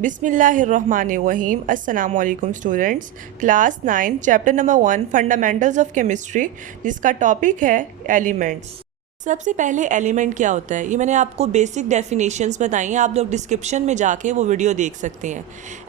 बिस्मिल्लाहिर्रहमानिर्रहीम। अस्सलाम वालेकुम students. Class 9 chapter number 1 fundamentals of chemistry, जिसका टॉपिक है एलिमेंट्स। सबसे पहले एलिमेंट क्या होता है, ये मैंने आपको बेसिक डेफिनेशंस बताई हैं। आप लोग डिस्क्रिप्शन में जाके वो वीडियो देख सकते हैं।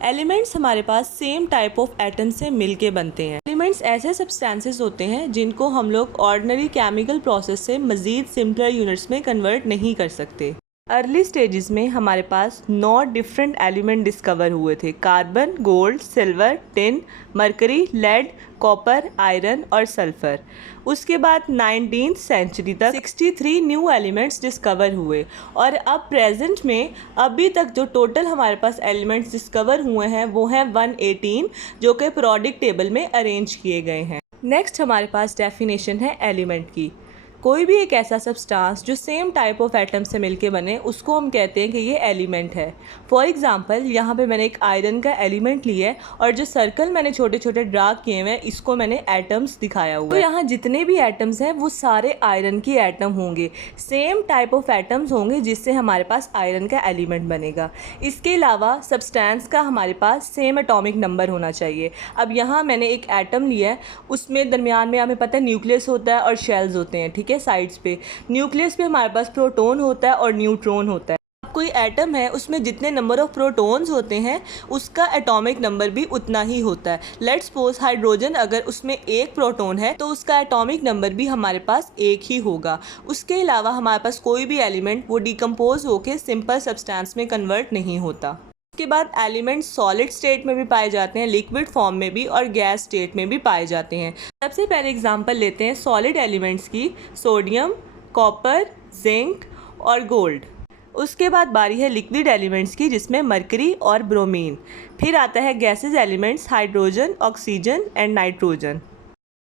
एलिमेंट्स हमारे पास सेम टाइप ऑफ एटम से मिलके बनते हैं। एलिमेंट्स ऐसे सब्सटेंसेस होते हैं जिनको हम लोग ऑर्डिनरी केमिकल प्रोसेस से मज़ीद सिंपलर यूनिट्स में कन्वर्ट नहीं कर सकते। अर्ली स्टेजेस में हमारे पास 9 डिफरेंट एलिमेंट डिस्कवर हुए थे। Carbon, gold, silver, tin, mercury, lead, copper, iron और सल्फर। उसके बाद 19th सेंचुरी तक 63 न्यू एलिमेंट्स डिस्कवर हुए और अब प्रेजेंट में अभी तक जो टोटल हमारे पास एलिमेंट्स डिस्कवर हुए हैं वो हैं 118, जो कि पीरियोडिक टेबल में अरेंज किए गए हैं। नेक्स्ट हमारे पास डेफिनेशन है एलिमेंट की। कोई भी एक ऐसा सब्सटेंस जो सेम टाइप ऑफ एटम से मिलके बने, उसको हम कहते हैं कि ये एलिमेंट है। फॉर एग्जांपल यहाँ पे मैंने एक आयरन का एलिमेंट लिया है और जो सर्कल मैंने छोटे छोटे ड्रा किए हुए हैं, इसको मैंने एटम्स दिखाया हुआ है। तो यहाँ जितने भी एटम्स हैं वो सारे आयरन के एटम होंगे, सेम टाइप ऑफ एटम्स होंगे, जिससे हमारे पास आयरन का एलिमेंट बनेगा। इसके अलावा सब्सटेंस का हमारे पास सेम एटॉमिक नंबर होना चाहिए। अब यहाँ मैंने एक एटम लिया है, उसमें दरमियान में हमें पता है न्यूक्लियस होता है और शेल्स होते हैं, ठीक है। साइड्स पे न्यूक्लियस पे हमारे पास प्रोटॉन होता है और न्यूट्रॉन होता है। कोई एटम है, उसमें जितने नंबर ऑफ प्रोटॉन्स होते हैं उसका एटॉमिक नंबर भी उतना ही होता है। लेट्स सपोज हाइड्रोजन, अगर उसमें एक प्रोटॉन है तो उसका एटॉमिक नंबर भी हमारे पास एक ही होगा। उसके अलावा हमारे पास कोई भी एलिमेंट वो डिकम्पोज होकर सिंपल सब्सटेंस में कन्वर्ट नहीं होता। उसके बाद एलिमेंट्स सॉलिड स्टेट में भी पाए जाते हैं, लिक्विड फॉर्म में भी और गैस स्टेट में भी पाए जाते हैं। सबसे पहले एग्जांपल लेते हैं सॉलिड एलिमेंट्स की, सोडियम, कॉपर, जिंक और गोल्ड। उसके बाद बारी है लिक्विड एलिमेंट्स की, जिसमें मरकरी और ब्रोमीन। फिर आता है gases elements, hydrogen, oxygen and nitrogen.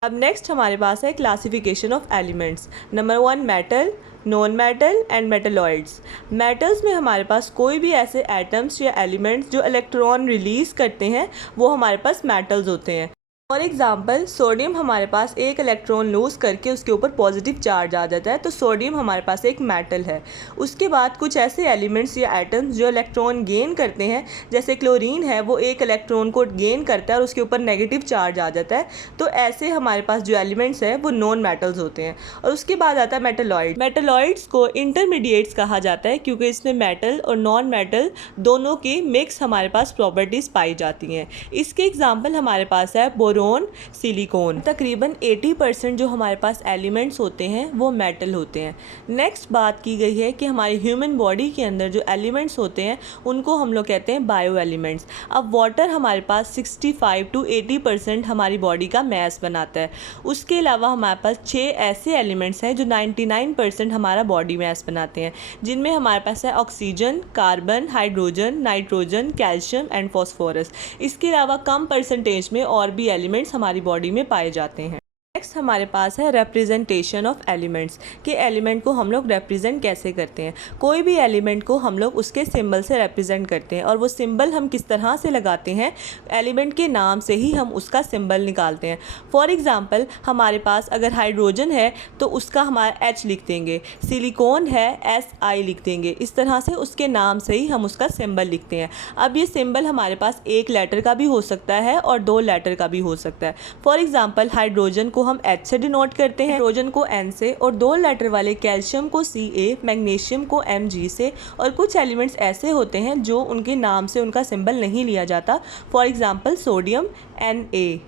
अब नेक्स्ट हमारे पास है classification of elements. Number 1 metal, non metal and metalloids. Metals में हमारे पास कोई भी ऐसे एटम्स या एलिमेंट्स जो इलेक्ट्रॉन रिलीज़ करते हैं वो हमारे पास मेटल्स होते हैं। फॉर एग्जांपल सोडियम हमारे पास एक इलेक्ट्रॉन लूज़ करके उसके ऊपर पॉजिटिव चार्ज आ जाता है, तो सोडियम हमारे पास एक मेटल है। उसके बाद कुछ ऐसे एलिमेंट्स या एटम्स जो इलेक्ट्रॉन गेन करते हैं, जैसे क्लोरीन है, वो एक इलेक्ट्रॉन को गेन करता है और उसके ऊपर नेगेटिव चार्ज आ जाता है, तो ऐसे हमारे पास जो एलिमेंट्स हैं वो नॉन मेटल्स होते हैं। और उसके बाद आता है मेटलॉइड। मेटलॉइड्स को इंटरमीडिएट्स कहा जाता है क्योंकि इसमें मेटल और नॉन मेटल दोनों की मिक्स हमारे पास प्रॉपर्टीज़ पाई जाती हैं। इसके एग्जाम्पल हमारे पास है बोरोन, सिलिकॉन। तकरीबन 80% जो हमारे पास एलिमेंट्स होते हैं वो मेटल होते हैं। नेक्स्ट बात की गई है कि हमारी ह्यूमन बॉडी के अंदर जो एलिमेंट्स होते हैं उनको हम लोग कहते हैं बायो एलिमेंट्स। अब वाटर हमारे पास 65 to 80% हमारी बॉडी का मैस बनाता है। उसके अलावा हमारे पास 6 ऐसे एलिमेंट्स हैं जो 99% हमारा बॉडी मैस बनाते हैं, जिनमें हमारे पास है oxygen, carbon, hydrogen, nitrogen, calcium and phosphorus. इसके अलावा कम परसेंटेज में और भी एलिमेंट्स हमारी बॉडी में पाए जाते हैं। नेक्स्ट हमारे पास है रिप्रेजेंटेशन ऑफ एलिमेंट्स, कि एलिमेंट को हम लोग रिप्रेजेंट कैसे करते हैं। कोई भी एलिमेंट को हम लोग उसके सिंबल से रिप्रेजेंट करते हैं, और वो सिंबल हम किस तरह से लगाते हैं, एलिमेंट के नाम से ही हम उसका सिंबल निकालते हैं। फॉर एग्जांपल हमारे पास अगर हाइड्रोजन है तो उसका हमारा H लिख देंगे, सिलिकॉन है SI लिख देंगे। इस तरह से उसके नाम से ही हम उसका सिंबल लिखते हैं। अब ये सिंबल हमारे पास एक लेटर का भी हो सकता है और 2 लेटर का भी हो सकता है। फॉर एग्जांपल हाइड्रोजन को हम H से डिनोट करते हैं, हाइड्रोजन को N से, और 2 लेटर वाले कैल्शियम को Ca, मैग्नीशियम को Mg से। और कुछ एलिमेंट्स ऐसे होते हैं जो उनके नाम से उनका सिंबल नहीं लिया जाता, for example sodium Na।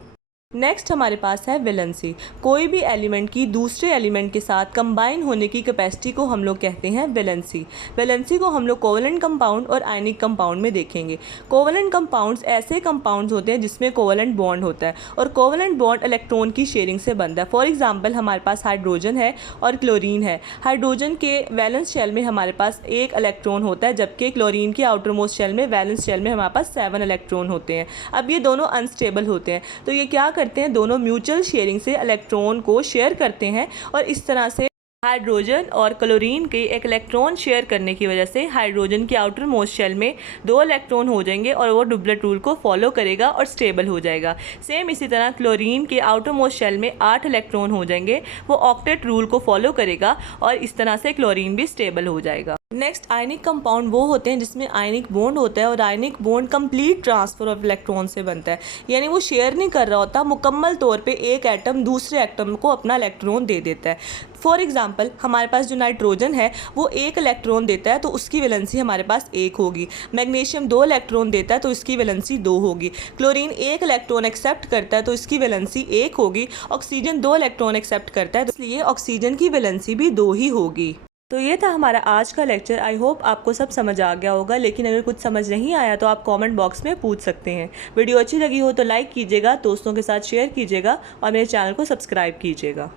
Next हमारे पास है वैलेंसी। कोई भी एलिमेंट की दूसरे एलिमेंट के साथ कंबाइन होने की कैपेसिटी को हम लोग कहते हैं वैलेंसी। वैलेंसी को हम लोग कोवेलेंट कंपाउंड और आयनिक कंपाउंड में देखेंगे। कोवेलेंट कंपाउंड्स ऐसे कंपाउंड्स होते हैं जिसमें कोवेलेंट बॉन्ड होता है, और कोवेलेंट बॉन्ड इलेक्ट्रॉन की शेयरिंग से बनता है। फॉर एग्जांपल हमारे पास हाइड्रोजन है और क्लोरीन है। हाइड्रोजन के वैलेंस शेल में हमारे पास एक इलेक्ट्रॉन होता है, जबकि क्लोरीन के आउटर मोस्ट शेल में, वैलेंस शेल में हमारे पास 7 इलेक्ट्रॉन होते हैं। अब ये दोनों अनस्टेबल होते हैं, तो ये क्या करते हैं, दोनों म्यूचुअल शेयरिंग से इलेक्ट्रॉन को शेयर करते हैं, और इस तरह से हाइड्रोजन और क्लोरीन के एक इलेक्ट्रॉन शेयर करने की वजह से हाइड्रोजन के आउटर मोस्ट शेल में 2 इलेक्ट्रॉन हो जाएंगे और वो डुप्लेट रूल को फॉलो करेगा और स्टेबल हो जाएगा। सेम इसी तरह क्लोरीन के आउटर मोस्ट शेल में 8 इलेक्ट्रॉन हो जाएंगे, वो ऑक्टेट रूल को फॉलो करेगा और इस तरह से क्लोरीन भी स्टेबल हो जाएगा। नेक्स्ट आयनिक कंपाउंड वो होते हैं जिसमें आयनिक बॉन्ड होता है और ionic bond complete transfer of electron से बनता है, यानी वो शेयर नहीं कर रहा होता, मुकम्मल तौर पे एक एटम दूसरे एटम को अपना इलेक्ट्रॉन दे देता है। फॉर एग्जांपल हमारे पास जो नाइट्रोजन है वो एक इलेक्ट्रॉन देता है तो उसकी वैलेंसी हमारे पास एक होगी। मैग्नीशियम 2 इलेक्ट्रॉन देता है तो इसकी वैलेंसी 2 होगी। क्लोरीन 1 इलेक्ट्रॉन एक्सेप्ट करता है तो इसकी वैलेंसी 1 होगी। ऑक्सीजन 2 इलेक्ट्रॉन एक्सेप्ट करता है तो इसलिए ऑक्सीजन की वैलेंसी भी 2 ही होगी। तो ये था हमारा आज का लेक्चर। आई होप आपको सब समझ आ गया होगा, लेकिन अगर कुछ समझ नहीं आया तो आप कमेंट बॉक्स में पूछ सकते हैं। वीडियो अच्छी लगी हो तो लाइक कीजिएगा, दोस्तों के साथ शेयर कीजिएगा और मेरे चैनल को सब्सक्राइब कीजिएगा।